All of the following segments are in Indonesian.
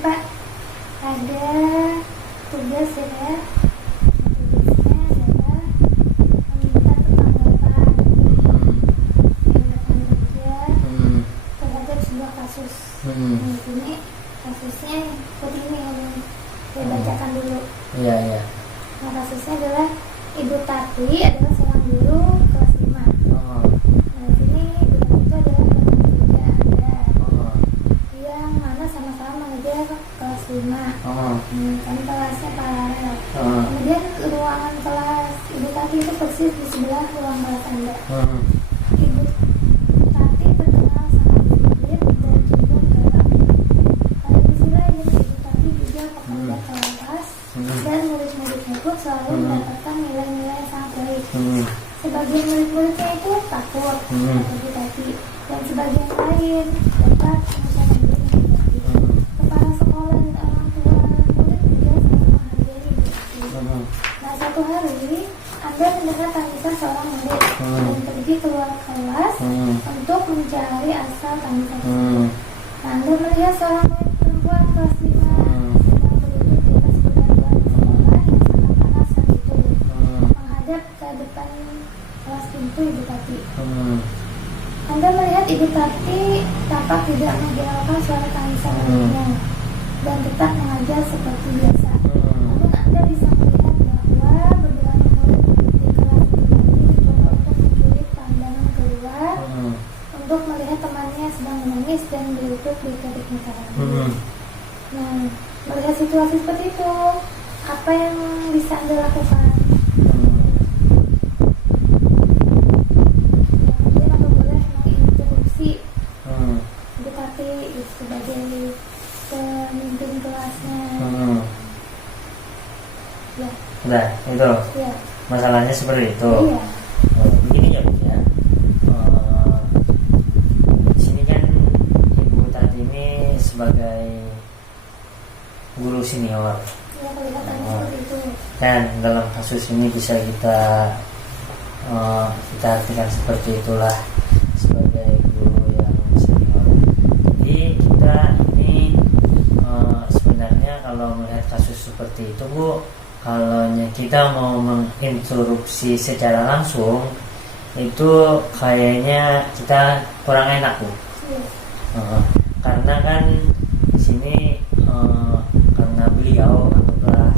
Pak, ada tugas ya. Tugasnya adalah meminta tanggapan kerja terhadap sebuah kasus. Nah, ini kasusnya seperti ini, saya bacakan dulu. Iya. Nah, kasusnya adalah Ibu Tati adalah seorang guru kelas 5. Nah, di sini Ibu Tati itu adalah rekan kerja Anda yang mana sama-sama mengajar kelas 5. Kan kelasnya paralel. Kemudian ruangan kelas Ibu Tati itu persis di sebelah ruang kelas Anda. Ibu Tati terkenal sangat disiplin dan juga gerak. Pada sisilah Ibu Tati juga pekerja kelas dan murid-muridnya pun selalu mendapatkan nilai-nilai yang sangat baik. Sebagian murid-muridnya itu takut Ibu Tati, dan sebagian lain dapat misalnya Ibu Tati. Kepala sekolah dan orang tua murid juga sangat menghargai Ibu Tati. Nah, satu hari Anda mendengar tangisan seorang murid dan pergi keluar kelas untuk mencari asal tangisan tersebut. Nah, Anda melihat seorang murid perempuan kelas 5 sedang berduduk di atas bebatuan sekolah yang sangat panas saat itu, menghadap ke depan kelas pintu Ibu Tati. Anda melihat Ibu Tati tampak tidak menghiraukan suara tangisan muridnya dan tetap mengajar seperti biasa. Namun Anda bisa melihat bahwa beberapa murid di kelas Ibu Tati mencoba untuk mencuri pandangan keluar untuk melihat temannya sedang menangis dan berlutut di terik matahari. Nah, melihat situasi seperti itu, apa yang bisa Anda lakukan? Mungkin Anda boleh menginterupsi Ibu Tati sebagai pemimpin kelasnya. Ya. Nah, itu Ya. masalahnya seperti itu. Iya. Begini ya Bu ya. Di sini kan Ibu Tati ini sebagai guru senior. Ya, kelihatannya seperti itu. Dan dalam kasus ini bisa kita artikan seperti itulah, sebagai guru yang senior. Jadi kita ini sebenarnya kalau melihat kasus seperti itu Bu, kalau kita mau menginterupsi secara langsung itu kayaknya kita kurang enak Bu. Karena kan di sini karena beliau anggaplah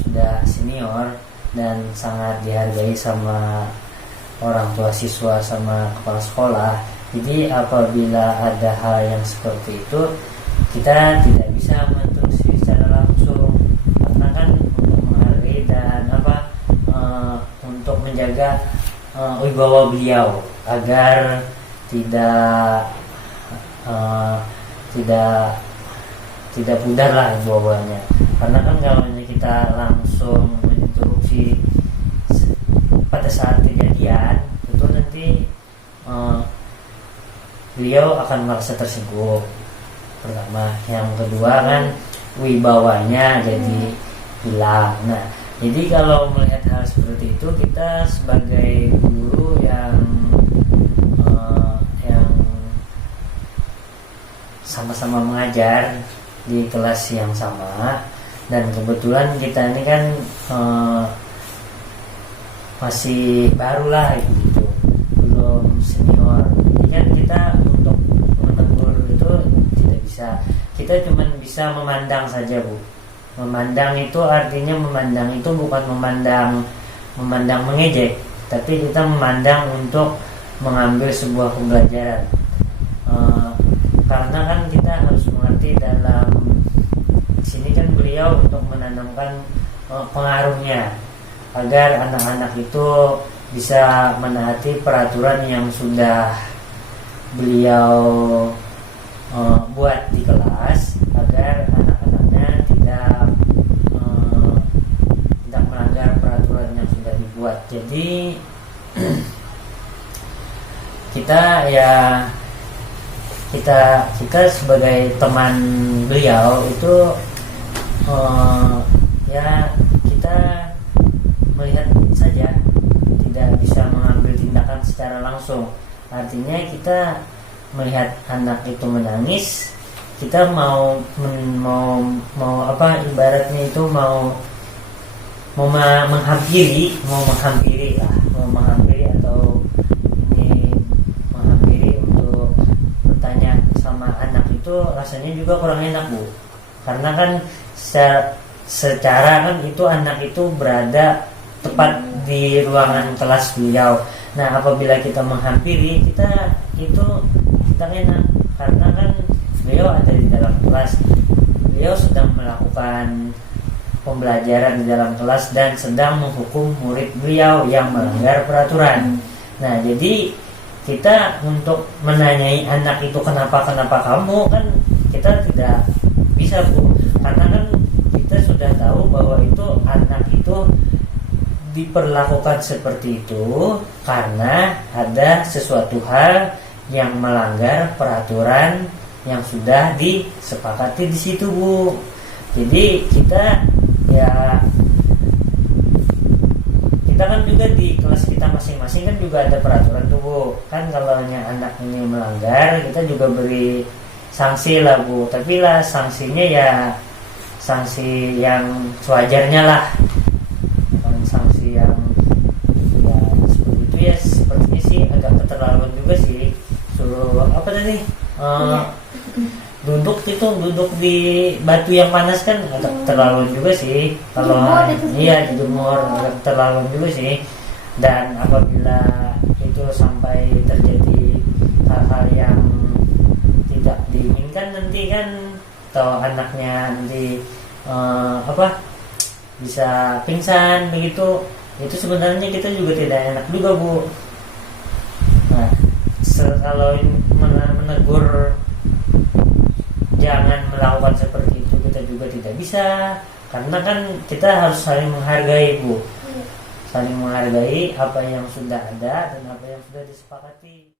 sudah senior dan sangat dihargai sama orang tua siswa sama kepala sekolah. Jadi apabila ada hal yang seperti itu, kita tidak bisa menginstruksi secara langsung, karena kan untuk menghargai dan untuk menjaga wibawa beliau agar tidak pudar lah wibawanya. Karena kan kalau kita langsung menginstruksi pada saat kejadian itu nanti beliau akan merasa tersinggung pertama, yang kedua kan wibawanya jadi hilang. Nah, jadi kalau melihat hal seperti itu, kita sebagai guru yang sama-sama mengajar di kelas yang sama, dan kebetulan kita ini kan masih baru lah gitu, belum senior. Jadi kan kita untuk menegur itu tidak bisa, kita cuma bisa memandang saja Bu. Memandang itu artinya memandang itu bukan memandang mengejek, tapi kita memandang untuk mengambil sebuah pembelajaran. Karena kan kita harus mengerti dalam sini kan beliau untuk menanamkan pengaruhnya agar anak-anak itu bisa menaati peraturan yang sudah beliau buat di kelas, agar anak-anaknya tidak melanggar peraturan yang sudah dibuat. Jadi kita sebagai teman beliau itu kita melihat saja, tidak bisa mengambil tindakan secara langsung. Artinya kita melihat anak itu menangis, kita mau apa ibaratnya itu mau menghampiri atau ini menghampiri untuk bertanya sama anak itu rasanya juga kurang enak Bu, karena kan secara kan itu anak itu berada tepat di ruangan kelas beliau. Nah apabila kita menghampiri kita enak, karena kan beliau ada di dalam kelas, beliau sedang melakukan pembelajaran di dalam kelas dan sedang menghukum murid beliau yang melanggar peraturan. Nah jadi kita untuk menanyai anak itu kenapa kamu, kan kita tidak bisa Bu, karena kan kita sudah tahu bahwa itu anak itu diperlakukan seperti itu karena ada sesuatu hal yang melanggar peraturan yang sudah disepakati di situ Bu. Jadi kita kan juga di kelas kita masing-masing kan juga ada peraturan tuh Bu. Kan kalau anak ini melanggar kita juga beri sanksi lah Bu. Tapi lah sanksinya ya sanksi yang sewajarnya lah. Bukan sanksi yang ya seperti itu ya, sepertinya sih agak keterlaluan juga sih. Suruh apa tadi? Duduk di batu yang panas kan agak terlalu juga sih. Kalau dijemur agak terlalu juga sih. Dan apabila itu sampai terjadi hal-hal yang tidak diinginkan nanti kan, atau anaknya nanti bisa pingsan begitu, itu sebenarnya kita juga tidak enak juga Bu. Nah kalau menegur jangan melakukan seperti itu kita juga tidak bisa, karena kan kita harus saling menghargai Bu, saling menghargai apa yang sudah ada dan apa yang sudah disepakati.